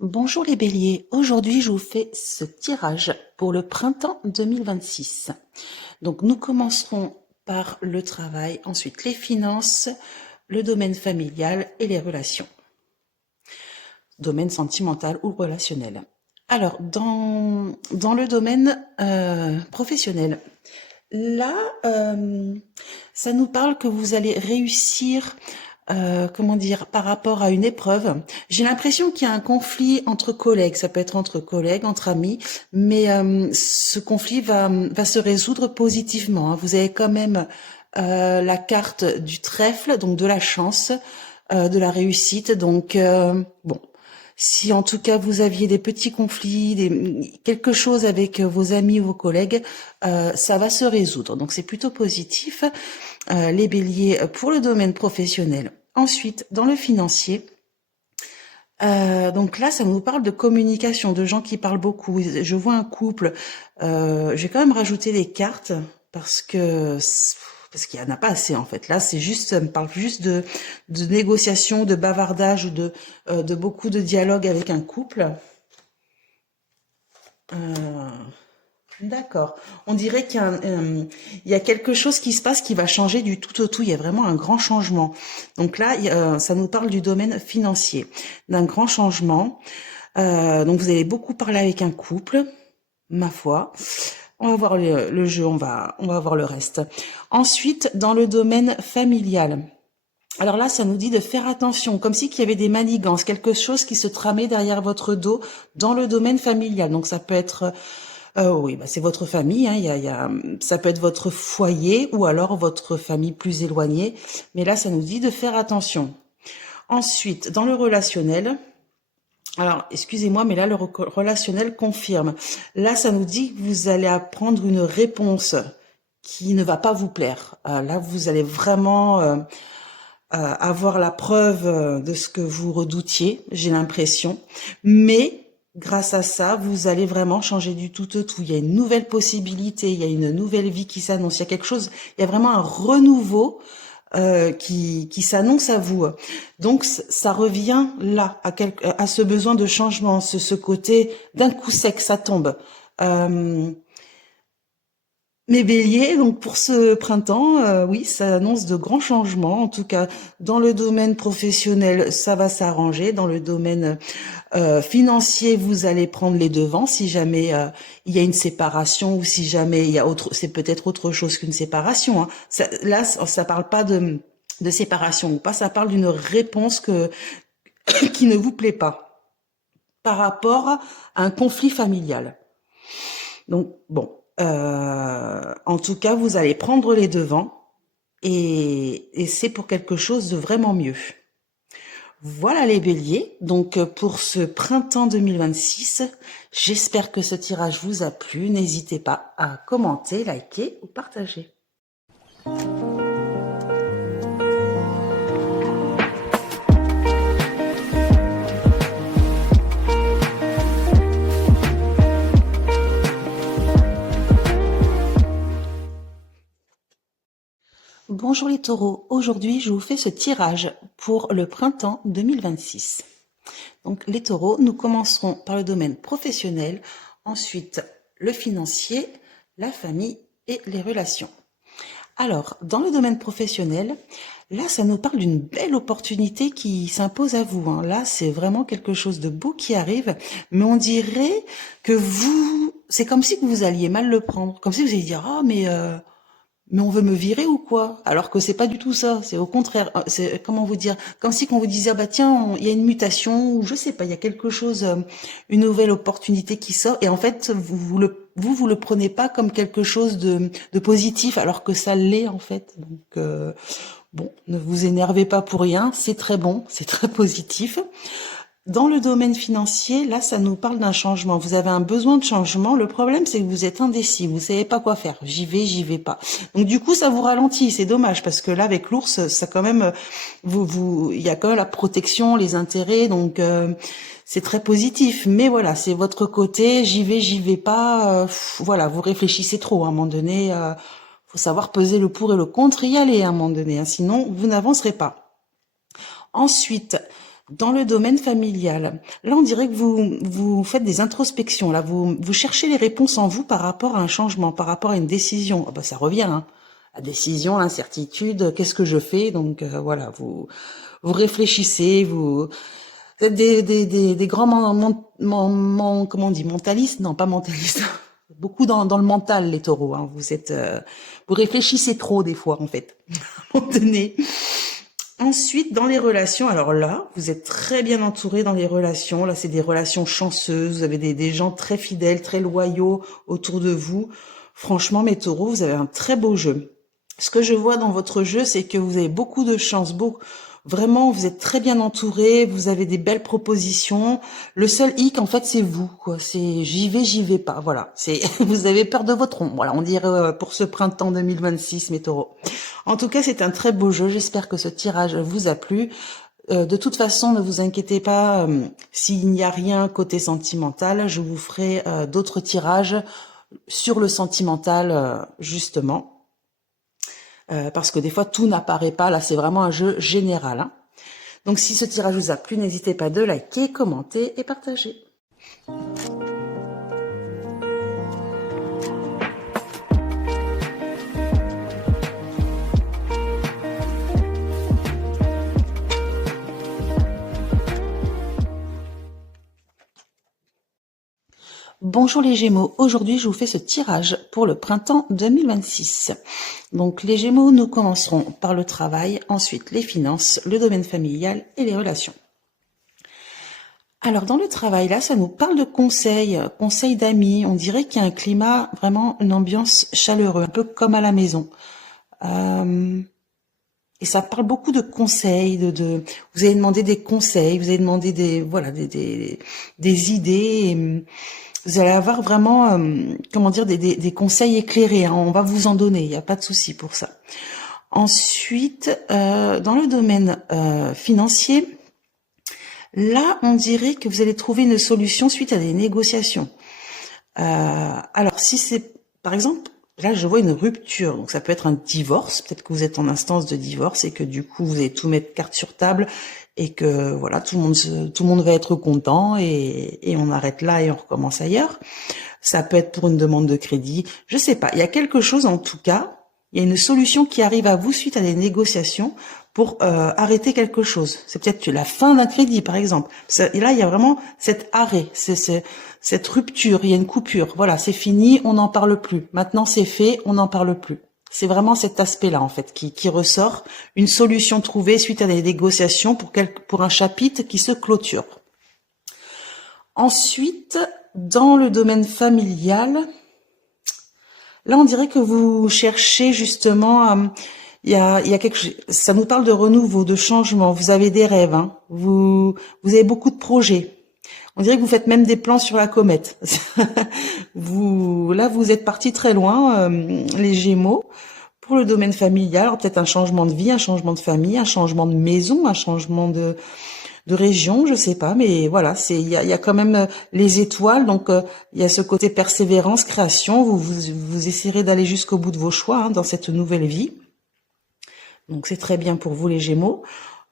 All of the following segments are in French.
Bonjour les béliers, aujourd'hui je vous fais ce tirage pour le printemps 2026. Donc nous commencerons par le travail, ensuite les finances, le domaine familial et les relations. Domaine sentimental ou relationnel. Alors dans le domaine professionnel, là ça nous parle que vous allez réussir comment dire, par rapport à une épreuve. J'ai l'impression qu'il y a un conflit entre collègues. Ça peut être entre collègues, entre amis, mais ce conflit va se résoudre positivement, hein. Vous avez quand même la carte du trèfle, donc de la chance, de la réussite. Donc bon. Si en tout cas vous aviez des petits conflits, quelque chose avec vos amis ou vos collègues, ça va se résoudre. Donc c'est plutôt positif, les béliers, pour le domaine professionnel. Ensuite, dans le financier, donc là, ça nous parle de communication, de gens qui parlent beaucoup. Je vois un couple. J'ai quand même rajouté des cartes parce qu'il y en a pas assez en fait. Là, ça me parle juste de négociation, de bavardage, de beaucoup de dialogue avec un couple. D'accord. On dirait il y a quelque chose qui se passe qui va changer du tout au tout. Il y a vraiment un grand changement. Donc là, ça nous parle du domaine financier, d'un grand changement. Donc vous allez beaucoup parler avec un couple, ma foi. On va voir le jeu, on va voir le reste. Ensuite, dans le domaine familial. Alors là, ça nous dit de faire attention, comme si qu'il y avait des manigances, quelque chose qui se tramait derrière votre dos dans le domaine familial. Donc ça peut être oui, bah c'est votre famille, hein. Ça peut être votre foyer ou alors votre famille plus éloignée. Mais là, ça nous dit de faire attention. Ensuite, dans le relationnel, alors excusez-moi, mais là, le relationnel confirme. Là, ça nous dit que vous allez apprendre une réponse qui ne va pas vous plaire. Là, vous allez vraiment avoir la preuve de ce que vous redoutiez, j'ai l'impression. Mais grâce à ça, vous allez vraiment changer du tout au tout. Il y a une nouvelle possibilité, il y a une nouvelle vie qui s'annonce. Il y a quelque chose, il y a vraiment un renouveau qui s'annonce à vous. Donc ça revient là à ce besoin de changement, ce côté d'un coup sec, ça tombe. Mes béliers, donc pour ce printemps, oui, ça annonce de grands changements. En tout cas, dans le domaine professionnel, ça va s'arranger. Dans le domaine financier, vous allez prendre les devants si jamais il y a une séparation ou si jamais il y a c'est peut-être autre chose qu'une séparation, hein. Là, ça parle pas de séparation ou pas, ça parle d'une réponse qui ne vous plaît pas par rapport à un conflit familial. Donc bon. En tout cas, vous allez prendre les devants et c'est pour quelque chose de vraiment mieux. Voilà les béliers, donc pour ce printemps 2026, j'espère que ce tirage vous a plu. N'hésitez pas à commenter, liker ou partager. Bonjour les taureaux, aujourd'hui je vous fais ce tirage pour le printemps 2026. Donc les taureaux, nous commencerons par le domaine professionnel, ensuite le financier, la famille et les relations. Alors, dans le domaine professionnel, là ça nous parle d'une belle opportunité qui s'impose à vous, hein. Là c'est vraiment quelque chose de beau qui arrive, mais on dirait que c'est comme si vous alliez mal le prendre, comme si vous alliez dire « Ah mais on veut me virer ou quoi ?» Alors que c'est pas du tout ça, c'est au contraire, c'est comment vous dire, comme si qu'on vous disait « Ah bah tiens, il y a une mutation ou je sais pas, il y a quelque chose, une nouvelle opportunité qui sort » et en fait vous le prenez pas comme quelque chose de positif alors que ça l'est en fait. Donc bon, ne vous énervez pas pour rien, c'est très bon, c'est très positif. Dans le domaine financier, là, ça nous parle d'un changement. Vous avez un besoin de changement. Le problème, c'est que vous êtes indécis. Vous savez pas quoi faire. J'y vais pas. Donc, du coup, ça vous ralentit. C'est dommage parce que là, avec l'ours, ça quand même, il y a quand même la protection, les intérêts. Donc, c'est très positif. Mais voilà, c'est votre côté. J'y vais pas. Voilà, vous réfléchissez trop à un moment donné. Faut savoir peser le pour et le contre et y aller à un moment donné, hein, sinon, vous n'avancerez pas. Ensuite, Dans le domaine familial, là on dirait que vous faites des introspections, là vous cherchez les réponses en vous par rapport à un changement, par rapport à une décision. Ah bah ça revient, hein. La décision, l'incertitude, qu'est-ce que je fais? Donc voilà, vous réfléchissez, vous êtes des grands comment on dit, mentalistes? Non, pas mentalistes. Beaucoup dans le mental, les taureaux, hein. Vous réfléchissez trop des fois en fait. À un moment donné. Ensuite, dans les relations, alors là, vous êtes très bien entouré dans les relations. Là, c'est des relations chanceuses. Vous avez des gens très fidèles, très loyaux autour de vous. Franchement, mes taureaux, vous avez un très beau jeu. Ce que je vois dans votre jeu, c'est que vous avez beaucoup de chance. Vraiment, vous êtes très bien entouré. Vous avez des belles propositions. Le seul hic, en fait, c'est vous, quoi. C'est j'y vais pas. Voilà. C'est vous avez peur de votre ombre. Voilà, on dirait pour ce printemps 2026, mes taureaux. En tout cas, c'est un très beau jeu. J'espère que ce tirage vous a plu. De toute façon, ne vous inquiétez pas, s'il n'y a rien côté sentimental, je vous ferai d'autres tirages sur le sentimental, justement. Parce que des fois, tout n'apparaît pas. Là, c'est vraiment un jeu général, hein. Donc, si ce tirage vous a plu, n'hésitez pas de liker, commenter et partager. Bonjour les Gémeaux, aujourd'hui je vous fais ce tirage pour le printemps 2026. Donc les Gémeaux, nous commencerons par le travail, ensuite les finances, le domaine familial et les relations. Alors dans le travail, là, ça nous parle de conseils d'amis. On dirait qu'il y a un climat, vraiment une ambiance chaleureuse, un peu comme à la maison. Et ça parle beaucoup de conseils, vous avez demandé des conseils, vous avez demandé des idées. Et vous allez avoir vraiment, comment dire, des conseils éclairés, hein. On va vous en donner, il n'y a pas de souci pour ça. Ensuite, dans le domaine financier, là, on dirait que vous allez trouver une solution suite à des négociations. Alors, si c'est, par exemple, là, je vois une rupture, donc ça peut être un divorce. Peut-être que vous êtes en instance de divorce et que du coup, vous allez tout mettre carte sur table et que voilà, tout le monde va être content et on arrête là et on recommence ailleurs. Ça peut être pour une demande de crédit, je sais pas. Il y a quelque chose en tout cas. Il y a une solution qui arrive à vous suite à des négociations pour arrêter quelque chose. C'est peut-être la fin d'un crédit, par exemple. Et là, il y a vraiment cet arrêt, cette rupture, il y a une coupure. Voilà, c'est fini, on n'en parle plus. Maintenant, c'est fait, on n'en parle plus. C'est vraiment cet aspect-là, en fait, qui ressort. Une solution trouvée suite à des négociations pour un chapitre qui se clôture. Ensuite, dans le domaine familial, là, on dirait que vous cherchez justement, il y a quelque chose, ça nous parle de renouveau, de changement. Vous avez des rêves, hein. Vous avez beaucoup de projets. On dirait que vous faites même des plans sur la comète. Vous êtes parti très loin, les Gémeaux. Pour le domaine familial, alors peut-être un changement de vie, un changement de famille, un changement de maison, un changement de région, je sais pas, mais voilà, il y a quand même les étoiles, donc il y a ce côté persévérance, création. Vous essayerez d'aller jusqu'au bout de vos choix, hein, dans cette nouvelle vie. Donc c'est très bien pour vous les Gémeaux.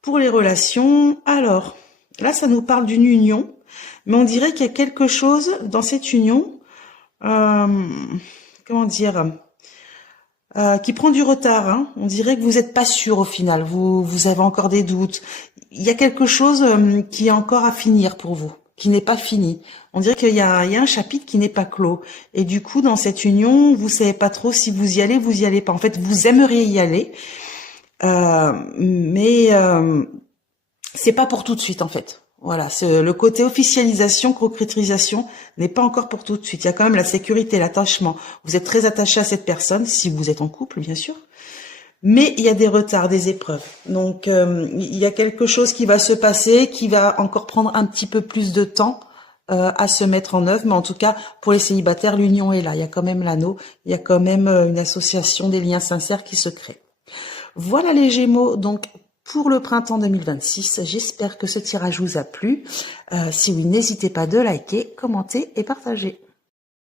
Pour les relations, alors là ça nous parle d'une union, mais on dirait qu'il y a quelque chose dans cette union, comment dire, qui prend du retard, hein. On dirait que vous n'êtes pas sûr au final, vous avez encore des doutes. Il y a quelque chose qui est encore à finir pour vous, qui n'est pas fini. On dirait qu'il y a un chapitre qui n'est pas clos. Et du coup, dans cette union, vous savez pas trop si vous y allez pas. En fait, vous aimeriez y aller, mais c'est pas pour tout de suite en fait. Voilà, le côté officialisation, concrétisation n'est pas encore pour tout de suite. Il y a quand même la sécurité, l'attachement. Vous êtes très attaché à cette personne, si vous êtes en couple, bien sûr. Mais il y a des retards, des épreuves. Donc, il y a quelque chose qui va se passer, qui va encore prendre un petit peu plus de temps à se mettre en œuvre. Mais en tout cas, pour les célibataires, l'union est là. Il y a quand même l'anneau. Il y a quand même une association, des liens sincères qui se créent. Voilà les Gémeaux, donc pour le printemps 2026. J'espère que ce tirage vous a plu. Si oui, n'hésitez pas de liker, commenter et partager.